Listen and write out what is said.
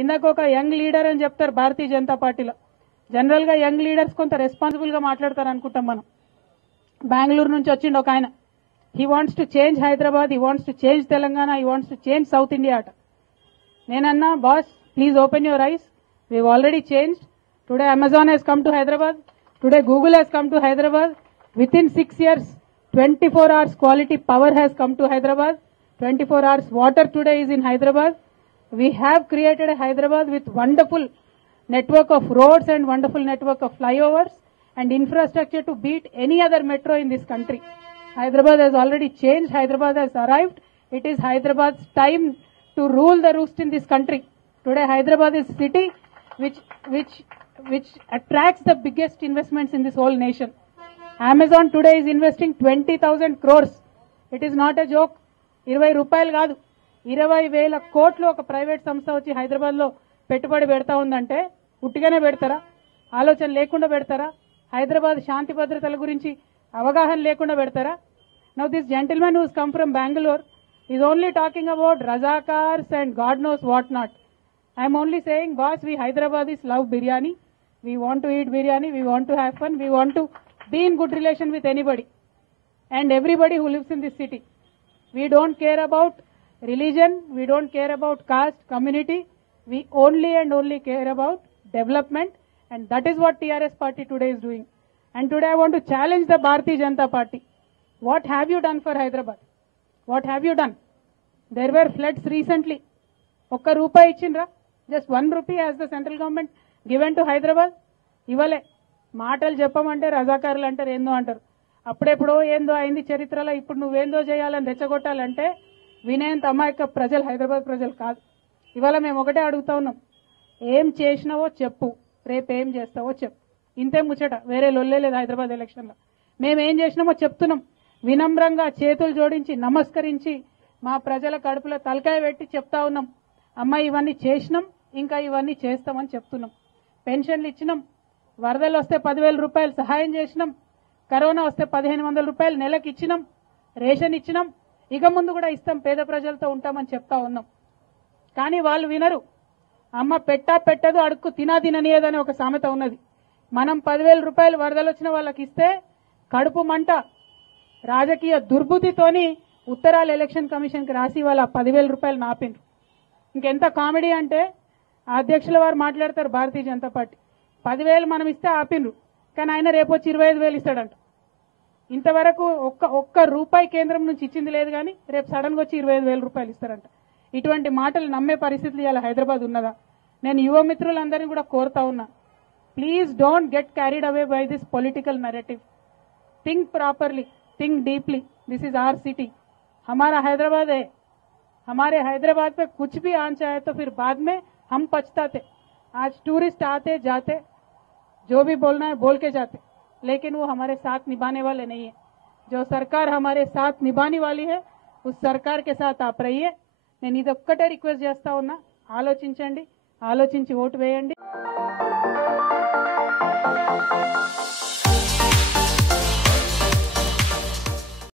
ఇందాక ఒక young leader అని చెప్తారు భారతీయ జనతా పార్టీలో. జనరల్గా యంగ్ లీడర్స్ కొంత రెస్పాన్సిబుల్గా మాట్లాడతారు అనుకుంటాం మనం. బెంగళూరు నుంచి వచ్చిండు ఒక ఆయన. He wants to change Hyderabad, he wants to change Telangana, he wants to change south India అట. నేనన్నా boss please open your eyes, we already change. Today Amazon has come to Hyderabad, today Google has come to Hyderabad. With in 6 years 24 hours quality power has come to Hyderabad. 24 hours water today is in Hyderabad. We have created a Hyderabad with wonderful network of roads and wonderful network of flyovers and infrastructure to beat any other metro in this country. Hyderabad has already changed. Hyderabad has arrived. It is Hyderabad's time to rule the roost in this country. Today Hyderabad is a city which attracts the biggest investments in this whole nation. Amazon today is investing 20,000 crores. It is not a joke. 20 రూపాయలు కాదు, 20,000 కోట్లు ఒక private సంస్థ వచ్చి హైదరాబాద్లో పెట్టుబడి పెడతా ఉందంటే ఉట్టిగానే పెడతారా? ఆలోచన లేకుండా పెడతారా? హైదరాబాద్ శాంతి భద్రతల గురించి అవగాహన లేకుండా పెడతారా? Now this gentleman who's come from Bengaluru is only talking about Razakars and God knows what not. I'm only saying boss, we Hyderabadis love biryani, we want to eat biryani, we want to have fun, we want to be in good relation with anybody and everybody who lives in this city. We don't care about religion, we don't care about caste, community, we only and only care about development, and that is what TRS party today is doing. And today I want to challenge the Bharatiya Janata party. What have you done for Hyderabad? What have you done? There were floods recently. Okka rupee ichinra? Just 1 rupee has the central government given to Hyderabad? Ivale. మాటలు చెప్పమంటే రజాకారులు అంటారు, ఏందో అంటారు. అప్పుడెప్పుడో ఏందో అయింది చరిత్రలో, ఇప్పుడు నువ్వేందో చేయాలని రెచ్చగొట్టాలంటే వినేంత అమాయక ప్రజలు హైదరాబాద్ ప్రజలు కాదు. ఇవాళ మేము ఒకటే అడుగుతా ఉన్నాం, ఏం చేసినావో చెప్పు, రేపేం చేస్తావో చెప్పు. ఇంతే ముచ్చట, వేరే లొల్లే లేదు హైదరాబాద్ ఎలక్షన్లో. మేమేం చేసినామో చెప్తున్నాం. వినమ్రంగా చేతులు జోడించి నమస్కరించి మా ప్రజల కడుపులో తలకాయ పెట్టి చెప్తా ఉన్నాం, అమ్మ ఇవన్నీ చేసినాం, ఇంకా ఇవన్నీ చేస్తామని చెప్తున్నాం. పెన్షన్లు ఇచ్చినాం, వరదలు వస్తే 10,000 రూపాయలు సహాయం చేసినాం, కరోనా వస్తే 1,500 రూపాయలు నెలకు ఇచ్చినాం, రేషన్ ఇచ్చినాం, ఇక ముందు కూడా ఇస్తాం, పేద ప్రజలతో ఉంటామని చెప్తా ఉన్నాం. కానీ వాళ్ళు వినరు. అమ్మ పెట్టదు అడుక్కు తిననీయదని ఒక సామెత ఉన్నది. మనం 10,000 రూపాయలు వరదలు వచ్చిన వాళ్ళకి ఇస్తే కడుపు మంట, రాజకీయ దుర్బుద్ధితోని ఉత్తరాల ఎలక్షన్ కమిషన్కి రాసి వాళ్ళ 10,000 రూపాయలు నాపిండ్రు. ఇంకెంత కామెడీ అంటే అధ్యక్షుల వారు మాట్లాడతారు, భారతీయ జనతా పార్టీ 10,000 మనం ఇస్తే ఆపిండ్రు, కానీ ఆయన రేపు వచ్చి 25,000 ఇస్తాడంట. ఇంతవరకు ఒక్క రూపాయి కేంద్రం నుంచి ఇచ్చింది లేదు, కానీ రేపు సడన్గా వచ్చి 25,000 రూపాయలు ఇస్తారంట. ఇటువంటి మాటలు నమ్మే పరిస్థితులు ఇవాళ హైదరాబాద్ ఉన్నదా? నేను యువ మిత్రులందరినీ కూడా కోరుతా ఉన్నా, please don't get carried away by this political narrative. Think properly, think deeply. This is our city, हमारा हैदराबाद है. हमारे हैदराबाद पे कुछ भी आंच आए तो फिर बाद में हम पछताते. आज टूरिस्ट आते जाते, जो भी बोलना है बोल के जाते, लेकिन वो हमारे साथ निभाने वाले नहीं है. जो सरकार हमारे साथ निभाने वाली है, उस सरकार के साथ आप रहिए. నేను ఇదొక్కటే రిక్వెస్ట్ చేస్తా ఉన్నా, ఆలోచించండి, ఆలోచించి ఓటు వేయండి.